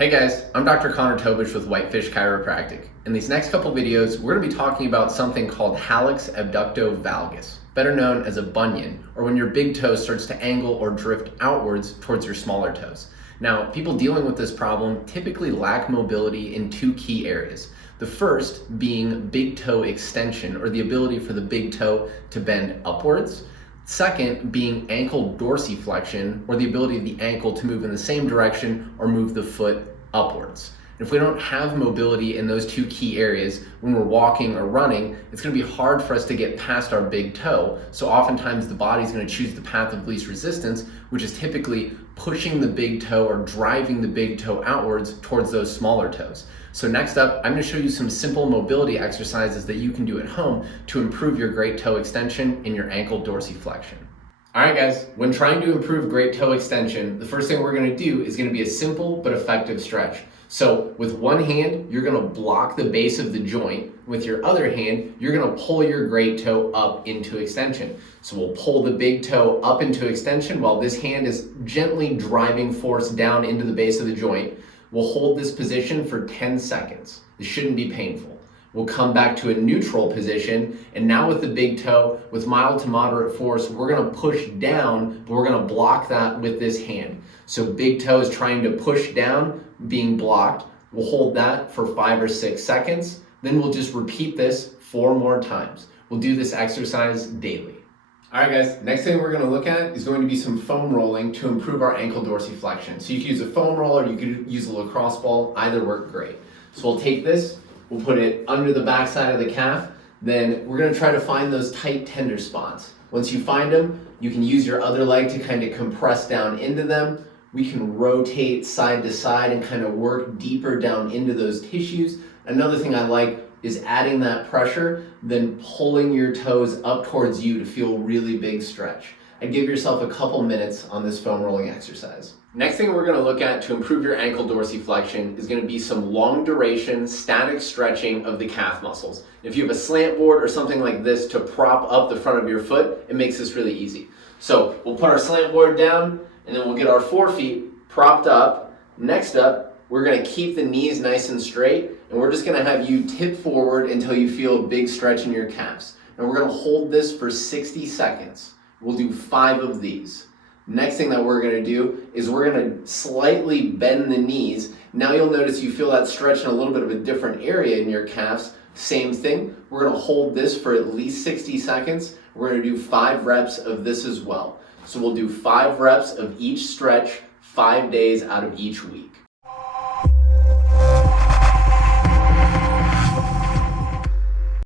Hey guys, I'm Dr. Tobisch with Whitefish Chiropractic. In these next couple videos, we're going to be talking about something called Hallux Abducto Valgus, better known as a bunion, or when your big toe starts to angle or drift outwards towards your smaller toes. Now, people dealing with this problem typically lack mobility in two key areas. The first being big toe extension, or the ability for the big toe to bend upwards. Second being ankle dorsiflexion, or the ability of the ankle to move in the same direction or move the foot upwards. If we don't have mobility in those two key areas when we're walking or running, it's going to be hard for us to get past our big toe. So oftentimes the body's going to choose the path of least resistance, which is typically pushing the big toe or driving the big toe outwards towards those smaller toes. So next up, I'm going to show you some simple mobility exercises that you can do at home to improve your great toe extension and your ankle dorsiflexion. All right guys, when trying to improve great toe extension, the first thing we're going to do is going to be a simple but effective stretch. So with one hand, you're going to block the base of the joint. With your other hand, you're going to pull your great toe up into extension. So we'll pull the big toe up into extension while this hand is gently driving force down into the base of the joint. We'll hold this position for 10 seconds. It shouldn't be painful. We'll come back to a neutral position, and now with the big toe, with mild to moderate force, we're gonna push down, but we're gonna block that with this hand. So big toe is trying to push down, being blocked. We'll hold that for 5 or 6 seconds. Then we'll just repeat this 4 more times. We'll do this exercise daily. All right guys, next thing we're gonna look at is going to be some foam rolling to improve our ankle dorsiflexion. So you can use a foam roller, you could use a lacrosse ball, either work great. So we'll take this, we'll put it under the backside of the calf, then we're gonna try to find those tight tender spots. Once you find them, you can use your other leg to kind of compress down into them. We can rotate side to side and kind of work deeper down into those tissues. Another thing I like is adding that pressure, then pulling your toes up towards you to feel really big stretch. And give yourself a couple minutes on this foam rolling exercise. Next thing we're gonna look at to improve your ankle dorsiflexion is gonna be some long duration static stretching of the calf muscles. If you have a slant board or something like this to prop up the front of your foot, it makes this really easy. So we'll put our slant board down and then we'll get our forefeet propped up. Next up, we're gonna keep the knees nice and straight, and we're just gonna have you tip forward until you feel a big stretch in your calves. And we're gonna hold this for 60 seconds. We'll do 5 of these. Next thing that we're gonna do is we're gonna slightly bend the knees. Now you'll notice you feel that stretch in a little bit of a different area in your calves. Same thing, we're gonna hold this for at least 60 seconds. We're gonna do 5 reps of this as well. So we'll do 5 reps of each stretch, 5 days out of each week.